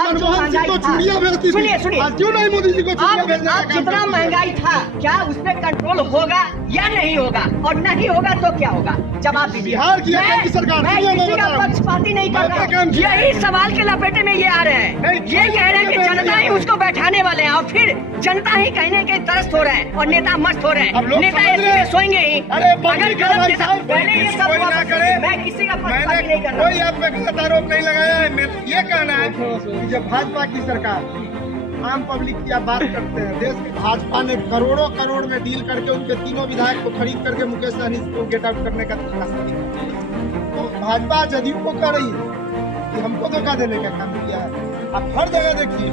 मनमोहन सिंह को चूड़ियां भेजती थी। सुनिए आज क्यों नहीं मोदी जी को चूड़ियां भेजने का काम जितना करते हैं? महंगाई था क्या उस पर कंट्रोल होगा या नहीं होगा, और नहीं होगा तो क्या होगा, जवाब दीजिए। बिहार की केंद्र सरकार मैं क्यों नहीं किसी का बता रहा? पक्षपाती नहीं कर मैं क्या काम रहा, किया? यही सवाल के लपेटे में ये आ रहे हैं। नहीं, ये कह रहे हैं कि जनता ही उसको बैठाने वाले हैं, और फिर जनता ही कहने के तरस हो रहे हैं और नेता मस्त हो रहे अब लोग हैं। नेता समझ ऐसे रहे में हैं। सोएंगे ही। अरे अगर बंदी का गलत भाई नेता साहब, पहले ये सब कोई ना करे। मैं किसी का पक्षपाती नहीं मैंने कर रहा। कोई आप पे गलत आरोप नहीं लगाया है। मेरा ये कहना है कि जब भाजपा की सरकार आम पब्लिक की आप बात करते हैं, देश की भाजपा ने करोड़ों करोड़ में डील करके उनके तीनों विधायक को खरीद करके मुकेश सहनी को गेट आउट करने का रास्ता दिया। तो भाजपा जदयू को कर रही है कि हमको धोखा देने का काम किया है। आप हर जगह देखिए,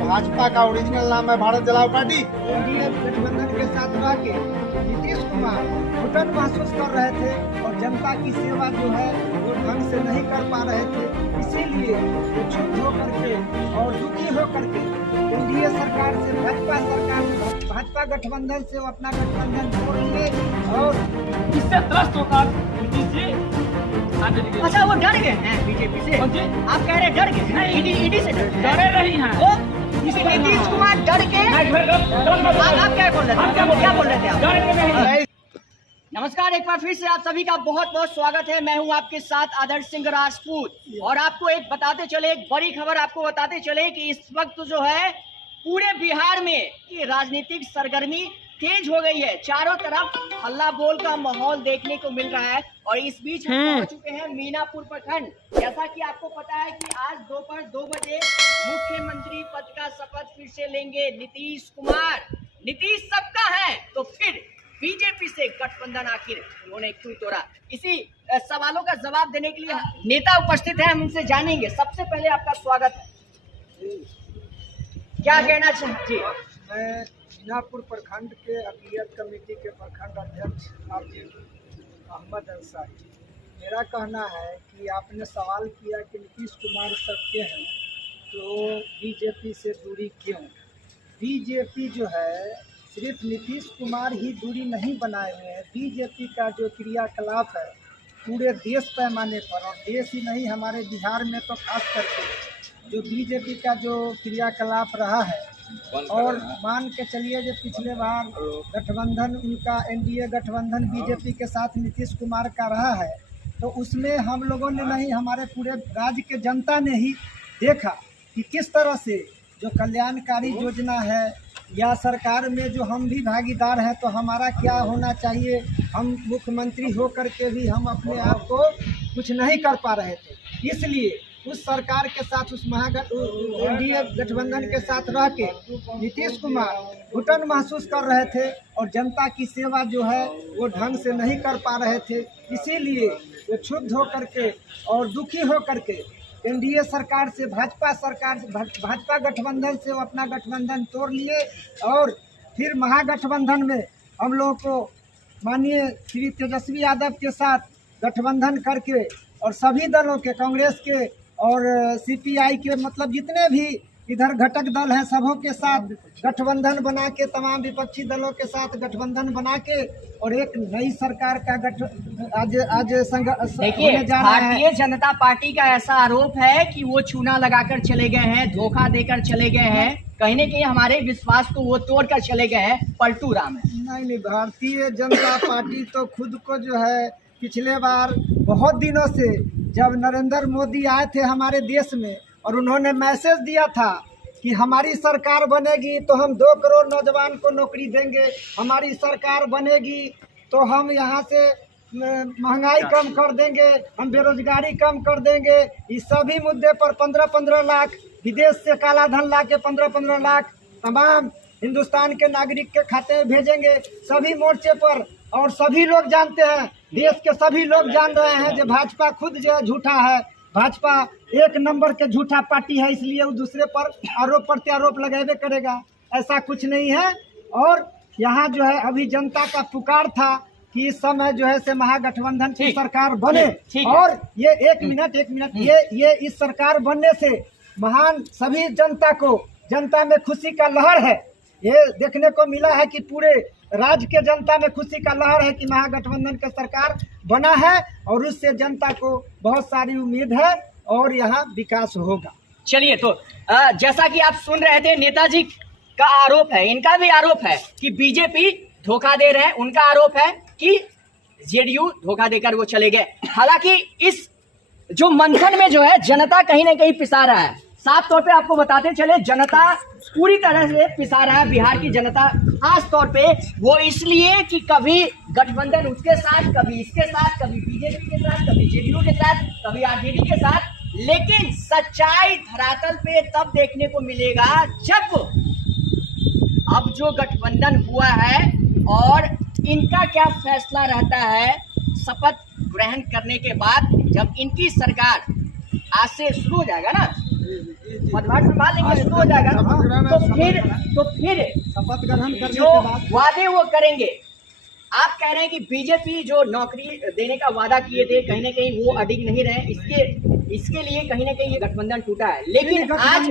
भाजपा का ओरिजिनल नाम है भारत जलाओ पार्टी। एनडीए गठबंधन के साथ रह के नीतीश कुमार घुटन महसूस कर रहे थे और जनता की सेवा जो है वो ढंग से नहीं कर पा रहे थे। इसीलिए वो चुप हो करके और दुखी हो करके एनडीए सरकार से भाजपा गठबंधन से वो अपना गठबंधन तोड़ लिए और इससे त्रस्त होकर नीतीश जी आगे निकले। अच्छा, वो डर गए हैं बीजेपी से? कौन जी? आप कह रहे हैं डर गए? ईडी से डर गए? डरे रही हैं। वो नीतीश कुमार डर के आप क्या बोल रहे थे? क्या बोल रहे थे आप? नमस्कार, एक बार फिर से आप सभी का बहुत बहुत स्वागत है। मैं हूं आपके साथ आदर्श सिंह राजपूत, और आपको एक बताते चले, एक बड़ी खबर आपको बताते चले कि इस वक्त जो है पूरे बिहार में ये राजनीतिक सरगर्मी तेज हो गई है। चारों तरफ हल्ला बोल का माहौल देखने को मिल रहा है, और इस बीच हम पहुंच चुके हैं मीनापुर प्रखंड। जैसा कि आपको पता है कि आज दोपहर 2 बजे मुख्यमंत्री पद का शपथ फिर से लेंगे नीतीश कुमार। नीतीश सबका है तो फिर बीजेपी से गठबंधन आखिर उन्होंने क्यों तोड़ा? इसी सवालों का जवाब देने के लिए नेता उपस्थित हैं, हम उनसे जानेंगे। सबसे पहले आपका स्वागत है, क्या कहना चाहिए? मैं मीनापुर प्रखंड के अक़लियत कमेटी के प्रखंड अध्यक्ष अहमद अंसारी। मेरा कहना है कि आपने सवाल किया कि नीतीश कुमार सबके हैं तो बीजेपी से दूरी क्यों? बीजेपी जो है सिर्फ नीतीश कुमार ही दूरी नहीं बनाए हुए हैं। बीजेपी का जो क्रियाकलाप है पूरे देश पैमाने पर, और देश ही नहीं हमारे बिहार में तो खास करके जो बीजेपी का जो क्रियाकलाप रहा है, और मान के चलिए जो पिछले बार गठबंधन उनका एनडीए गठबंधन बीजेपी के साथ नीतीश कुमार का रहा है, तो उसमें हम लोगों ने नहीं, हमारे पूरे राज्य के जनता ने ही देखा कि किस तरह से जो कल्याणकारी योजना है या सरकार में जो हम भी भागीदार हैं तो हमारा क्या होना चाहिए। हम मुख्यमंत्री हो करके भी हम अपने आप को कुछ नहीं कर पा रहे थे, इसलिए उस सरकार के साथ, उस एनडीए गठबंधन के साथ रह के नीतीश कुमार घुटन महसूस कर रहे थे और जनता की सेवा जो है वो ढंग से नहीं कर पा रहे थे। इसीलिए वो क्षुब्ध हो करके और दुखी हो करके एनडीए सरकार से भाजपा गठबंधन से वो अपना गठबंधन तोड़ लिए, और फिर महागठबंधन में हम लोगों को माननीय श्री तेजस्वी यादव के साथ गठबंधन करके, और सभी दलों के, कांग्रेस के और सीपीआई के, मतलब जितने भी इधर घटक दल हैं सबों के साथ गठबंधन बना के, तमाम विपक्षी दलों के साथ गठबंधन बना के, और एक नई सरकार का आज होने जा रहा है। भारतीय जनता पार्टी का ऐसा आरोप है कि वो चूना लगाकर चले गए हैं, धोखा देकर चले गए हैं, कहीं न कहीं हमारे विश्वास को वो तोड़कर चले गए हैं। पलटू राम है। नहीं, भारतीय जनता पार्टी तो खुद को जो है पिछले बार बहुत दिनों से जब नरेंद्र मोदी आए थे हमारे देश में, और उन्होंने मैसेज दिया था कि हमारी सरकार बनेगी तो हम 2 करोड़ नौजवान को नौकरी देंगे, हमारी सरकार बनेगी तो हम यहाँ से महंगाई कम कर देंगे, हम बेरोजगारी कम कर देंगे। इस सभी मुद्दे पर 15-15 लाख विदेश से काला धन ला के 15-15 लाख तमाम हिंदुस्तान के नागरिक के खाते में भेजेंगे, सभी मोर्चे पर। और सभी लोग जानते हैं, देश के सभी लोग जान रहे हैं कि भाजपा खुद जो है झूठा है, भाजपा 1 नंबर के झूठा पार्टी है, इसलिए वो दूसरे पर आरोप प्रत्यारोप लगावे करेगा। ऐसा कुछ नहीं है। और यहाँ जो है अभी जनता का पुकार था कि इस समय जो है से महागठबंधन की सरकार बने, और ये एक मिनट ये इस सरकार बनने से महान सभी जनता में खुशी का लहर है। ये देखने को मिला है कि पूरे राज्य के जनता में खुशी का लहर है कि महागठबंधन का सरकार बना है, और उससे जनता को बहुत सारी उम्मीद है और यहाँ विकास होगा। चलिए तो जैसा कि आप सुन रहे थे, नेताजी का आरोप है, इनका भी आरोप है कि बीजेपी धोखा दे रहे हैं। उनका आरोप है कि जेडीयू धोखा देकर वो चले गए। हालांकि इस जो मंथन में जो है जनता कहीं ना कहीं पिसा रहा है। साफ तौर पे आपको बताते चले, जनता पूरी तरह से पिसा रहा है। बिहार की जनता खास तौर पे वो इसलिए कि कभी गठबंधन उसके साथ, कभी इसके साथ, कभी बीजेपी के साथ, कभी जेडीयू के साथ, कभी आरजेडी के साथ। लेकिन सच्चाई धरातल पे तब देखने को मिलेगा जब अब जो गठबंधन हुआ है और इनका क्या फैसला रहता है शपथ ग्रहण करने के बाद, जब इनकी सरकार आज से शुरू हो जाएगा ना, पदभार संभाल लेंगे, शुरू हो जाएगा, तो फिर शपथ ग्रहण करने जो के बाद वादे वो करेंगे। आप कह रहे हैं कि बीजेपी जो नौकरी देने का वादा किए थे कहीं ना कहीं वो अडिग नहीं रहे, इसके लिए कहीं ना कहीं ये गठबंधन टूटा है। लेकिन आज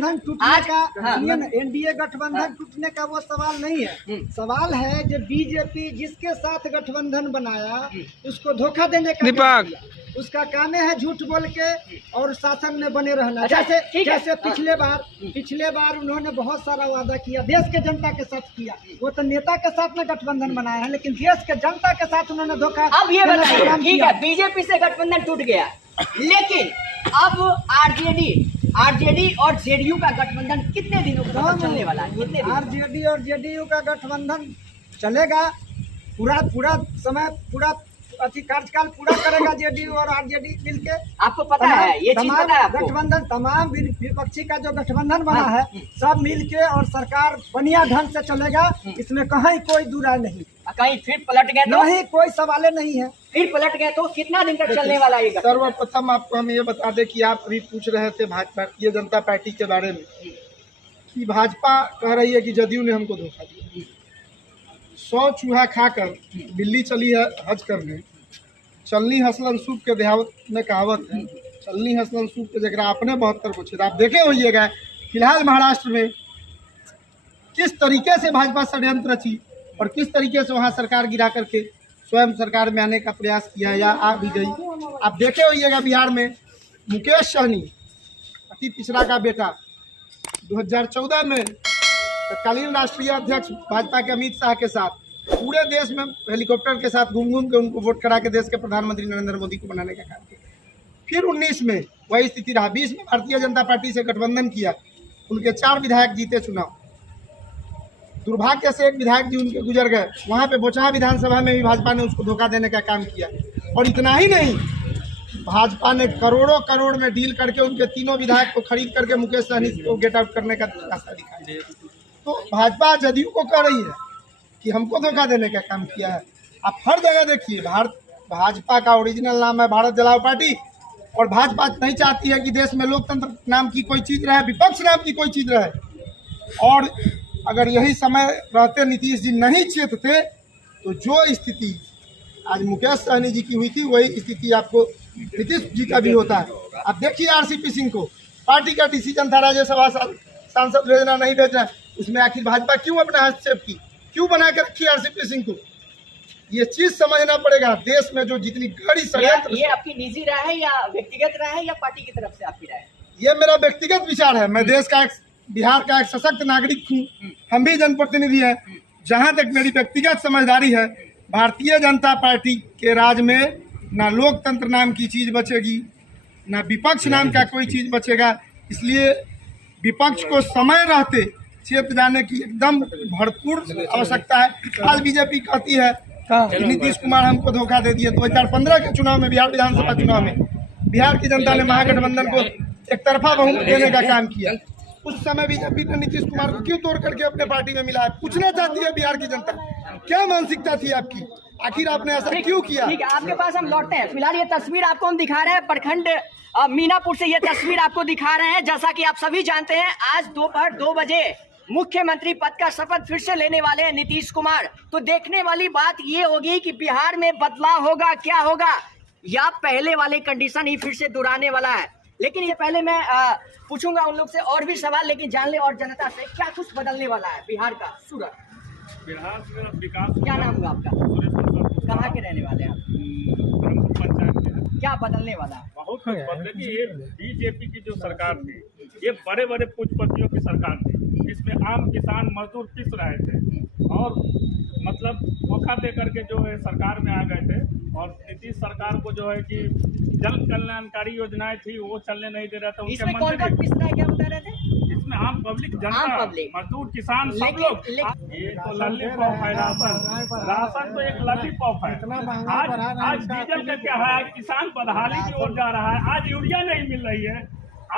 एनडीए गठबंधन टूटने का वो सवाल नहीं है। सवाल है जो बीजेपी जिसके साथ गठबंधन बनाया उसको धोखा देने का काम किया। उसका काम है झूठ बोल के और शासन में बने रहना। जैसे पिछले बार उन्होंने बहुत सारा वादा किया, देश के जनता के साथ किया। वो तो नेता के साथ में गठबंधन बनाया है, लेकिन देश के जनता के साथ उन्होंने धोखा। अब ये बताइए, ठीक है बीजेपी से गठबंधन टूट गया, लेकिन अब आरजेडी और जेडीयू का गठबंधन कितने दिनों तक चलने वाला है? आरजेडी और जेडीयू का गठबंधन चलेगा पूरा समय, पूरा कार्यकाल पूरा करेगा जेडीयू और आरजेडी मिलके। आपको पता है ये चीज पता है आपको? गठबंधन तमाम विपक्षी का जो गठबंधन बना है सब मिलके और सरकार बढ़िया ढंग से चलेगा। इसमें कहीं कोई दुराय नहीं। कहीं फिर पलट गए तो नहीं, कोई सवाल नहीं है। फिर पलट गए तो कितना दिन तक चलने वाला है? सर्वप्रथम आपको हम ये बता दें कि आप अभी पूछ रहे थे भारतीय जनता पार्टी के बारे में कि भाजपा कह रही है कि जदयू ने हमको धोखा दिया। 100 चूहा खाकर दिल्ली चली है हज करने। चलनी हसलन सूप के देहावत में कहावत है, चलनी हसलन सूप के जगह अपने 72 को छेद। आप देखे होइएगा फिलहाल महाराष्ट्र में किस तरीके से भाजपा षड्यंत्र रची और किस तरीके से वहाँ सरकार गिरा करके स्वयं सरकार में आने का प्रयास किया या आ भी गई। आप देखे होइएगा बिहार में मुकेश सहनी, अति पिछड़ा का बेटा, 2014 में तत्कालीन राष्ट्रीय अध्यक्ष भाजपा के अमित शाह के साथ पूरे देश में हेलीकॉप्टर के साथ घूम के उनको वोट करा के देश के प्रधानमंत्री नरेंद्र मोदी को बनाने का काम किया। फिर 19 में वही स्थिति रहा। 20 में भारतीय जनता पार्टी से गठबंधन किया, उनके 4 विधायक जीते चुनाव। दुर्भाग्य से एक विधायक जी उनके गुजर गए। वहाँ पे बोचहा विधानसभा में भी भाजपा ने उसको धोखा देने का काम किया। और इतना ही नहीं, भाजपा ने करोड़ में डील करके उनके 3 विधायक को खरीद करके मुकेश सहनी को गेट आउट करने का रास्ता दिखाया। तो भाजपा जदयू को कह रही है कि हमको धोखा देने का काम किया है। आप हर जगह देखिए, भाजपा का ओरिजिनल नाम है भारत जलाओ पार्टी, और भाजपा नहीं चाहती है कि देश में लोकतंत्र नाम की कोई चीज़ रहे, विपक्ष नाम की कोई चीज़ रहे। और अगर यही समय रहते नीतीश जी नहीं चेतते तो जो स्थिति आज मुकेश सहनी जी की हुई थी वही स्थिति आपको नीतीश जी का भी होता है। आप देखिए आरसीपी सिंह को, पार्टी का डिसीजन था राज्यसभा सांसद भेजना नहीं भेजना, उसमें आखिर भाजपा क्यों अपना हस्तक्षेप की, क्यों बना के रखी आरसीपी सिंह को? ये चीज समझना पड़ेगा। देश में जो जितनी गड़ी षड्यंत्र, ये आपकी निजी राय है या व्यक्तिगत राय है या पार्टी की तरफ से आपकी राय है? ये मेरा व्यक्तिगत विचार है। मैं देश का बिहार का एक सशक्त नागरिक हूँ, हम भी जनप्रतिनिधि हैं। जहाँ तक मेरी व्यक्तिगत समझदारी है, भारतीय जनता पार्टी के राज में ना लोकतंत्र नाम की चीज बचेगी, ना विपक्ष नाम का कोई चीज बचेगा। इसलिए विपक्ष को समय रहते चेत जाने की एकदम भरपूर आवश्यकता है। आज बीजेपी कहती है कि नीतीश कुमार हमको धोखा दे दिए। 2015 के चुनाव में, बिहार विधानसभा चुनाव में बिहार की जनता ने महागठबंधन को एक तरफा बहुमत देने का काम किया। उस समय बीजेपी ने नीतीश कुमार को क्यों तोड़ करके अपने पार्टी में मिला है? पूछना चाहती है बिहार की जनता, क्या मानसिकता थी आपकी? आखिर आपने ऐसा क्यों किया? ठीक है, आपके पास हम लौटते हैं। फिलहाल ये तस्वीर आपको हम दिखा रहे हैं प्रखंड मीनापुर से, ये तस्वीर आपको दिखा रहे हैं। जैसा कि आप सभी जानते हैं, आज दोपहर 2 बजे मुख्यमंत्री पद का शपथ फिर से लेने वाले हैं नीतीश कुमार। तो देखने वाली बात ये होगी कि बिहार में बदलाव होगा, क्या होगा, या पहले वाले कंडीशन ही फिर से दोहराने वाला है। लेकिन ये पहले मैं पूछूंगा उन लोग से और भी सवाल, लेकिन जान ले और जनता से क्या कुछ बदलने वाला है बिहार का सूरत? बिहार से विकास। क्या नाम होगा आपका? कहाँ के रहने वाले हैं आप? पंचायत क्या बदलने वाला है? बहुत कुछ बदले कि ये बीजेपी की जो सरकार थी ये बड़े बड़े पूंजीपतियों की सरकार थी। इसमें आम किसान मजदूर पिस रहे थे और मतलब धोखा दे करके जो है सरकार में आ गए थे। और नीतीश सरकार को जो है कि जन कल्याणकारी योजनाएं थी वो चलने नहीं दे रहा था। इसमें कौन कौन पिस रहा है, क्या बता रहे थे? इसमें आम पब्लिक, आम जनता, पब्लिक। मजदूर, किसान, सब लोग। ये तो लॉलीपॉप है राशन तो एक लॉलीपॉप है। आज डीजल का क्या है, आज किसान बदहाली की ओर जा रहा है। आज यूरिया नहीं मिल रही है,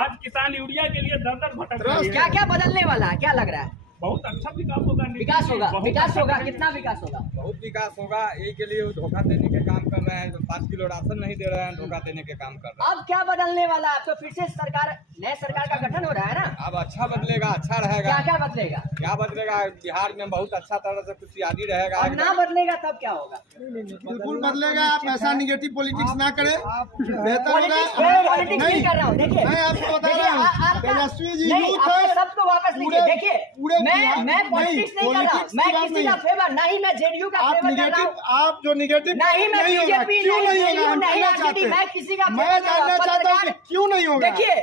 आज किसान यूरिया के लिए दर दर भटक रही है। क्या क्या बदलने वाला है, क्या लग रहा है? बहुत अच्छा विकास होगा। विकास होगा, बहुत विकास अच्छा होगा, कितना विकास होगा? बहुत विकास होगा। यही के लिए वो धोखा देने के काम कर रहे हैं। 5 किलो राशन नहीं दे रहे हैं, धोखा देने के काम कर रहे हैं। अब क्या बदलने वाला है? तो फिर से सरकार, नए सरकार का गठन हो रहा है ना? अब अच्छा बदलेगा, अच्छा रहेगा। क्या क्या बदलेगा? क्या बदलेगा? बिहार में बहुत अच्छा तरह से खुशहाली रहेगा। और ना बदलेगा तब क्या होगा? बिल्कुल बदलेगा। आप ऐसा निगेटिव पॉलिटिक्स ना करें, बेहतर पॉलिटिक्स होगा। नहीं कर रहा हूँ, देखिए मैं आपको बता देखिए, रहा हूँ, आपका- तेजस्वी जी नहीं, यूथ आपने है। सबको वापस लीजिए। पूरे- देखिए पूरे मैं नहीं, पॉलिटिक्स नहीं कर रहा, politics मैं की बात किसी नहीं का है। फेवर, ना ही मैं जेडीयू का आप फेवर कर रहा निगेटिव, हूँ, आप जो निगेटिव नहीं मैं नहीं होगा, बीजेपी, क्यों नहीं नहीं होगा? हम नहीं जानना आरजेडी, चाहते मैं हैं। किसी का मैं फेवर कर रहा हूँ। जानना चाहता हूँ कि पत्रकार- क्यों नहीं होगा। देखिए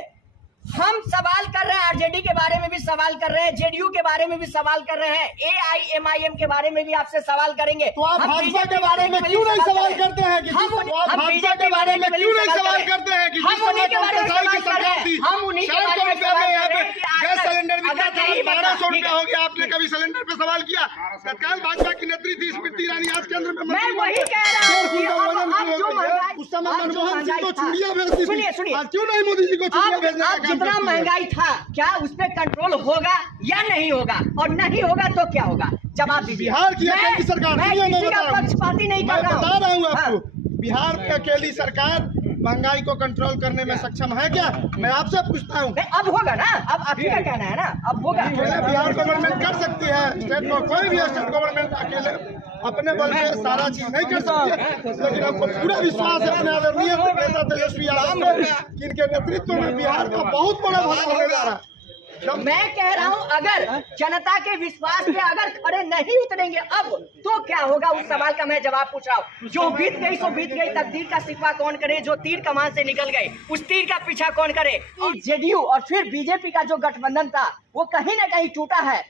हम सवाल कर रहे हैं, आरजेडी के बारे में भी सवाल कर रहे हैं, जेडीयू के बारे में भी सवाल कर रहे हैं, एआईएमआईएम के बारे में भी आपसे सवाल करेंगे। तो आप हम भाजपा बीजेपी के बारे में क्यों नहीं सवाल करते हैं? कि हम भाजपा बीजेपी के बारे में क्यों नहीं सवाल करें? करते हैं? कि हम जिस उन्हीं समय के बारे में कंपनी की सवाल कर रहे सरकार हैं। थी, हम उन्हीं के 400 बारे में रुपया सवाल में कर यहाँ रहे पे हैं कि आज गैस तक सिलेंडर बिका अगर था, नहीं बता- 1200 रुपया हो गया। आपने कभी सिलेंडर पे सवाल किया? तत्काल भाजपा की नेत्री थी स्मृति ईरानी, आज केंद्र में मैं मंत्री वही बन कह रहा हूँ कि गए। अब जो महंगाई, उस समय अब जो मनमोहन सिंह को महंगाई था- चूड़ियां भेजती थी। सुनिए सुनिए, आज क्यों नहीं मोदी जी को चूड़ियां अब भेजने का अब काम जितना करती है? महंगाई था, क्या उस पे कंट्रोल होगा या नहीं होगा? और नहीं होगा तो क्या होगा? जवाब दीजिए। बिहार की अकेली सरकार, मैं सुनिए, मैं किसी का बता रहा हूँ। पक्षपाती नहीं कर मैं रहा हूँ। बता रहा हूँ हाँ। आपको, बिहार में अकेली सरकार महंगाई को कंट्रोल करने में सक्षम है क्या? मैं आपसे पूछता हूँ। नहीं, अब होगा ना, अब आप ही का कहना है ना, अब होगा। अकेले बिहार गवर्नमेंट कर सकती है, स्टेट को कोई भी स्टेट गवर्नमेंट अकेले अपने बल पे सारा चीज नहीं कर सकती है। लेकिन हमको पूरा विश्वास है अपने आदरणीय नेता तेजस्वी यादव पे कि इनके नेतृत्व में बिहार का बहुत बड़ा भला होने जा रहा है। जब मैं कह रहा हूं, अगर जनता के विश्वास पे अगर खड़े नहीं उतरेंगे अब तो क्या होगा? उस सवाल का मैं जवाब पूछ रहा हूं। जो बीत गई सो बीत गई, तकदीर का सिकवा कौन करे? जो तीर कमान से निकल गए उस तीर का पीछा कौन करे? जेडीयू और फिर बीजेपी का जो गठबंधन था वो कहीं ना कहीं टूटा है।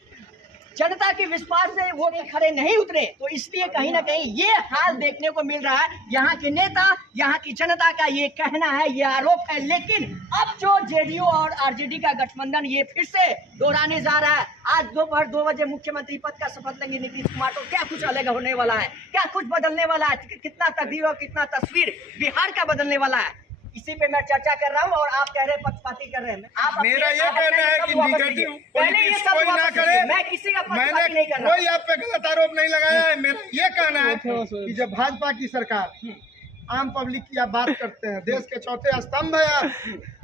जनता के विश्वास से वो खड़े नहीं उतरे, तो इसलिए कहीं ना कहीं ये हाल देखने को मिल रहा है। यहाँ के नेता, यहाँ की जनता का ये कहना है, ये आरोप है। लेकिन अब जो जेडीयू और आरजेडी का गठबंधन ये फिर से दोहराने जा रहा है। आज दोपहर 2 बजे मुख्यमंत्री पद का शपथ लेंगे नीतीश कुमार, तो क्या कुछ अलग होने वाला है? क्या कुछ बदलने वाला है? कितना तकदीर और कितना तस्वीर बिहार का बदलने वाला है? इसी पे मैं चर्चा कर रहा हूँ और आप कह रहे हैं पक्षपाती कर रहे हैं। आप मेरा ये कहना है कि निगेटिव पहले ये पॉलिटिक्स सब कोई ना वापस करे। लीजिए। मैं किसी का पक्षपाती नहीं मैंने कर रहा। कोई आप पे गलत आरोप नहीं लगाया है। मेरा ये कहना है कि जब भाजपा की सरकार आम पब्लिक की आप बात करते हैं, देश के चौथे स्तंभ है आप,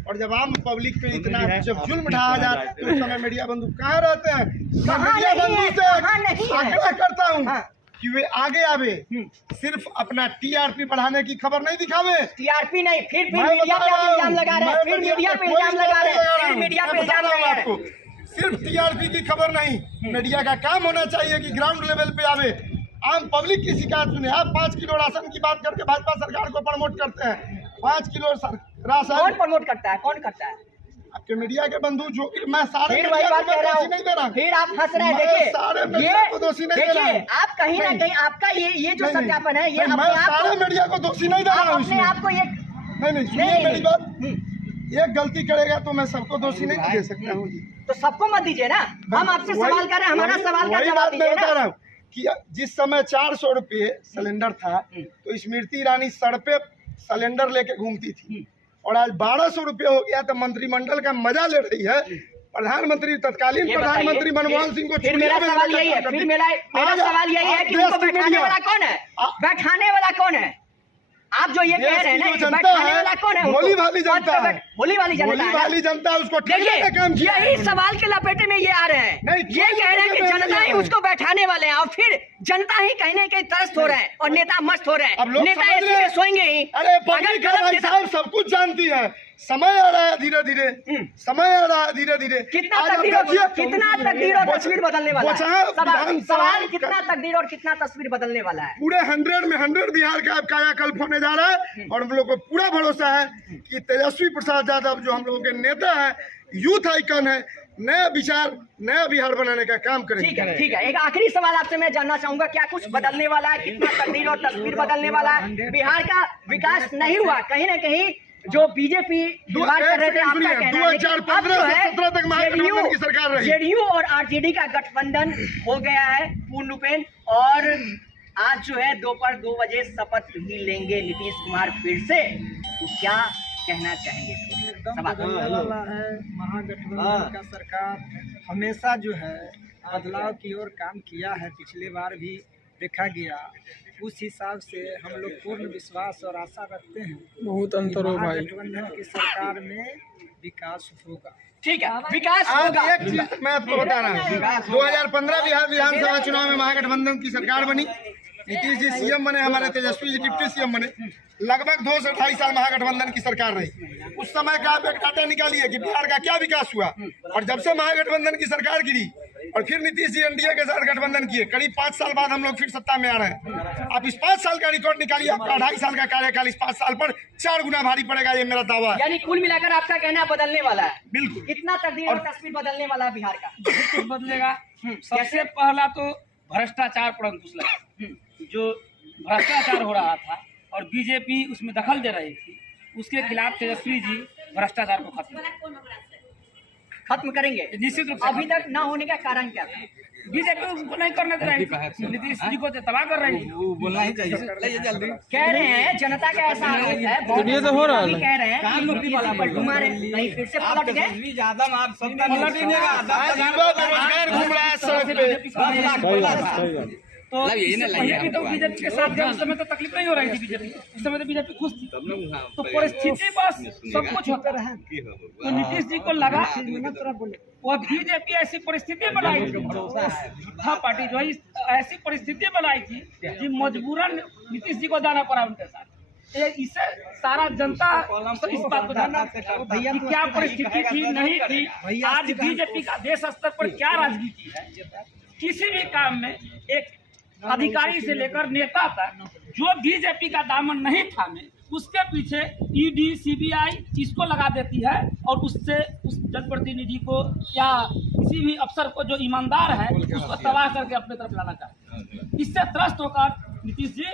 और जब आम पब्लिक पे इतना जब जुल्म ढाया जाता है तो उस समय मीडिया बंधु कहाँ रहते हैं? मैं कहाँ मीडिया नहीं है, बंधु कहाँ नहीं से है। आग्रह करता हूँ हाँ। कि वे आगे आवे, सिर्फ अपना टीआरपी बढ़ाने की खबर नहीं दिखावे। टीआरपी नहीं, फिर मैं मीडिया बता पे रहा हूँ, इल्जाम लगा रहे हैं, मैं फिर मीडिया पे कोई इल्जाम लगा रहे हैं, नहीं फिर मीडिया पे मैं बता इल्जाम रहा हूँ लगा रहे हैं। आपको, सिर्फ टीआरपी की खबर नहीं, मीडिया का काम होना चाहिए कि ग्राउंड लेवल पे आवे, आम पब्लिक की शिकायत सुने। आप 5 किलो राशन की बात करके भाजपा सरकार को प्रमोट करते हैं। 5 किलो राशन कौन प्रमोट करता है? कौन करता है? आपके मीडिया के बंधु जो कि मैं सारे फिर मीडिया वही को बात कह रहा दोषी नहीं दे रहा हूँ, फिर आप हंस रहे हैं। मैं देखिए सारे मीडिया को दोषी नहीं दे रहा देखिए, हूँ। आप कहीं ना नहीं, कहीं आपका ये जो नहीं, नहीं, सत्यापन है, ये नहीं, अपने मैं आप सारे मीडिया को दोषी नहीं दे रहा आप हूँ अपने इसमें। आप को ये नहीं सुनिए मेरी बात, एक गलती करेगा तो मैं सबको दोषी नहीं दे सकता हूँ। तो सबको मत दीजिए ना। हम आपसे सवाल कर रहे हैं, हमारा सवाल का जवाब मैं दीजिए बता ना। रहा हूँ कि जिस समय 400 रुपये सिलेंडर था तो स्मृति ईरानी सड़क पे सिलेंडर लेके घूमती थी, और आज 1200 रुपये हो गया तो मंत्रिमंडल का मजा ले रही है। प्रधानमंत्री, तत्कालीन ये प्रधानमंत्री बताइए, मनमोहन सिंह को फिर मेरा सवाल यही है, फिर मेरा सवाल यही है कि उनको बैठाने वाला कौन है? बैठाने वाला कौन है? आप जो ये कह रहे हैं ना, देश की जो जनता बैठाने है, वाला कौन है? उनको? भोली भाली जनता है। भोली वाली जनता भोली है ना? भाली जनता है, उसको ठगने देखिए, का काम किया है यही उन्होंने। सवाल के लपेटे में ये आ रहे हैं। नहीं, ये कह रहे हैं कि कोई जनता ही नहीं उसको बैठाने वाले हैं, और फिर जनता ही कहीं ना कहीं त्रस्त हो रहे हैं और नेता मस्त हो रहे अब हैं। लोग नेता समझ ऐसे रहे में हैं। सोएंगे ही। अरे अगर पब्लिक गलत भाई नेता- साहब सब कुछ जानती है। समय आ रहा है धीरे धीरे, समय आ रहा है धीरे धीरे। कितना आज आप तकदीर और देखिए, कितना तकदीर और तस्वीर बदलने वाला है? सवाल कितना तकदीर और कितना तस्वीर बदलने वाला है? पूरे 100 में 100 बिहार का कायाकल्प होने जा रहा है, और हम लोग को पूरा भरोसा है कि तेजस्वी प्रसाद यादव जो हम लोगों के नेता है, यूथ आइकन है, नया विचार, नया बिहार बनाने का काम करेंगे। ठीक है, ठीक है। एक आखिरी सवाल आपसे मैं जानना चाहूंगा, क्या कुछ बदलने वाला है? कितना तकदीर और तस्वीर बदलने वाला है? बिहार का विकास नहीं हुआ, कहीं ना कहीं जो बीजेपी बिहार कर रहे थे, आपका कहना है, 2015 से 17 तक महागठबंधन की सरकार रही। जेडीयू और आरजेडी का गठबंधन हो गया है पूर्ण रूपेण, और आज जो है दोपहर 2 बजे शपथ भी लेंगे नीतीश कुमार फिर से, तो क्या कहना चाहेंगे इसको? एकदम बदलने वाला है। महागठबंधन का सरकार हमेशा जो है बदलाव की ओर काम किया है, पिछली बार भी देखा गया। उस हिसाब से हम लोग पूर्ण विश्वास और आशा रखते हैं बहुत अंतर हो भाई, गठबंधन की सरकार में विकास होगा। ठीक है, विकास आज होगा। एक चीज मैं आपको बता रहा हूँ, 2015 बिहार विधानसभा चुनाव में महागठबंधन की सरकार बनी, नीतीश जी सीएम बने, हमारे तेजस्वी जी डिप्टी सीएम बने। लगभग 2 से 2.5 साल महागठबंधन की सरकार रही। उस समय का आप एक डाटा निकालिए कि बिहार का क्या विकास हुआ, और जब से महागठबंधन की सरकार गिरी और फिर नीतीश जी एनडीए के साथ गठबंधन किए, करीब 5 साल बाद हम लोग फिर सत्ता में आ रहे हैं। आप इस 5 साल का रिकॉर्ड निकालिए, आपका 2.5 साल का कार्यकाल इस 5 साल पर 4 गुना भारी पड़ेगा, ये मेरा दावा है। यानी कुल मिलाकर आपका कहना बदलने वाला है। बिल्कुल। कितना तकदीर और तस्वीर बदलने वाला है बिहार का? कुछ बदलेगा। सबसे कैसे? पहला तो भ्रष्टाचार पर अंकुश लगा। जो भ्रष्टाचार हो रहा था और बीजेपी उसमें दखल दे रही थी, उसके खिलाफ तेजस्वी जी भ्रष्टाचार को खत्म करेंगे। निश्चित रूप से अभी तक ना होने का कारण क्या था? बीजेपी उसको नहीं करने दे रही थी, नीतीश जी को तबाह कर रही थी। बोलना ही चाहिए जल्दी। कह रहे हैं जनता का ऐसा आरोप है, बहुत ये तो हो रहा है। अभी कह रहे हैं कि नीतीश जी पलटू मारे, नहीं फिर से पलट गए। ज्यादा आप सत्ता पलट ही नहीं रहा। आज युवा बेरोजगार घूम रहा है सड़क पे। तो पहले भी तो बीजेपी के साथ गए, उस समय तो तकलीफ नहीं हो रही थी बीजेपी, उस समय तो बीजेपी खुश थी। तो परिस्थिति बस सब कुछ होता रहा। तो नीतीश जी को लगा वो बीजेपी ऐसी परिस्थिति बनाई थी, झूठा पार्टी जो ऐसी परिस्थिति बनाई थी कि मजबूरन नीतीश जी को जाना पड़ा उनके साथ। इससे सारा जनता इस बात को जानना कि क्या परिस्थिति थी, नहीं थी। आज बीजेपी का देश स्तर पर क्या राजनीति है, किसी भी काम में एक अधिकारी से लेकर नेता तक जो बीजेपी का दामन नहीं थामे, उसके पीछे ईडी सीबीआई इसको लगा देती है, और उससे उस जनप्रतिनिधि को या किसी भी अफसर को जो ईमानदार है उसको तबाह करके अपने तरफ लाना चाहते हैं। इससे त्रस्त होकर नीतीश जी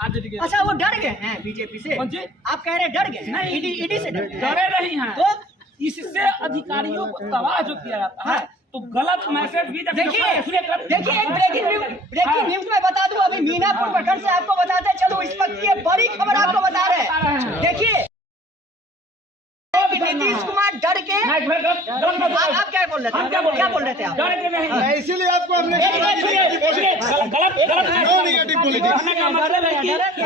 आज। अच्छा, वो डर गए हैं बीजेपी से? कौन जी? आप कह रहे हैं डर गए? नहीं, ईडी से डरे नहीं हैं। तो इससे अधिकारियों को तबाह जो किया जाता है, तो गलत मैसेज भी देखिए एक ब्रेकिंग न्यूज में बता दूं, अभी मीनापुर प्रखंड से आपको बताते चलो, इस वक्त की बड़ी खबर आपको बता रहे हैं। देखिए नीतीश कुमार डर के, आप क्या बोल रहे थे? क्या बोल रहे थे आप? डर के नहीं, इसीलिए आपको हमने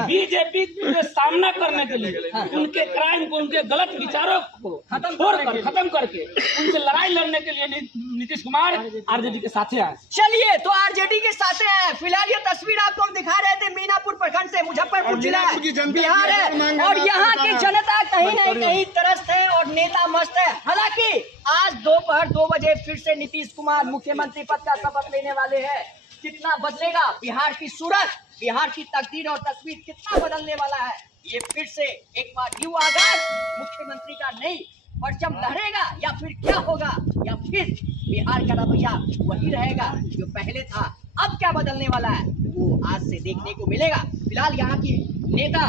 बीजेपी के सामना करने के लिए उनके क्राइम को, उनके गलत विचारों को छोड़कर खत्म करके उनसे लड़ाई लड़ने के लिए नीतीश कुमार आरजेडी के साथ आए। चलिए, तो आरजेडी के साथ है। फिलहाल ये तस्वीर आपको हम दिखा रहे थे मीनापुर प्रखंड से, मुजफ्फरपुर जिला बिहार है, और यहाँ की जनता कहीं न कहीं त्रस्त है और नेता मस्त है। हालांकि आज दोपहर 2 बजे फिर से नीतीश कुमार मुख्यमंत्री पद का शपथ लेने वाले हैं। कितना बदलेगा बिहार की सूरत, बिहार की तकदीर और तस्वीर कितना बदलने वाला है, ये फिर से एक बार न्यू आगाज मुख्यमंत्री का नहीं परचम लहरेगा, या फिर क्या होगा, या फिर बिहार का रवैया वही रहेगा जो पहले था। अब क्या बदलने वाला है वो आज से देखने को मिलेगा। फिलहाल यहाँ की नेता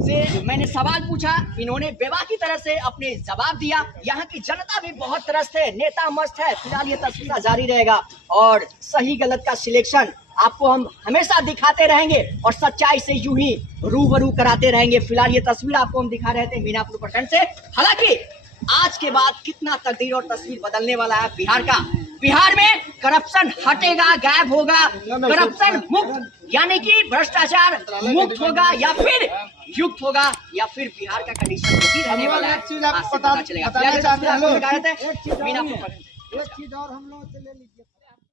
से मैंने सवाल पूछा, इन्होंने बेबाकी तरह से अपने जवाब दिया। यहाँ की जनता भी बहुत त्रस्त है, नेता मस्त है। फिलहाल ये तस्वीर जारी रहेगा और सही गलत का सिलेक्शन आपको हम हमेशा दिखाते रहेंगे और सच्चाई से यूं ही रूबरू कराते रहेंगे। फिलहाल ये तस्वीर आपको हम दिखा रहे थे मीनापुर प्रखंड से। हालांकि आज के बाद कितना तकदीर और तस्वीर बदलने वाला है बिहार का, बिहार में करप्शन हटेगा, गायब होगा, करप्शन मुक्त यानी कि भ्रष्टाचार मुक्त होगा, या फिर युक्त होगा, या फिर बिहार का कंडीशन यही रहने वाला है। एक चीज आपको पता चलेगा। बताना चाहते हैं मीनापुर प्रखंड से। एक चीज और हम लोग से ले लीजिए।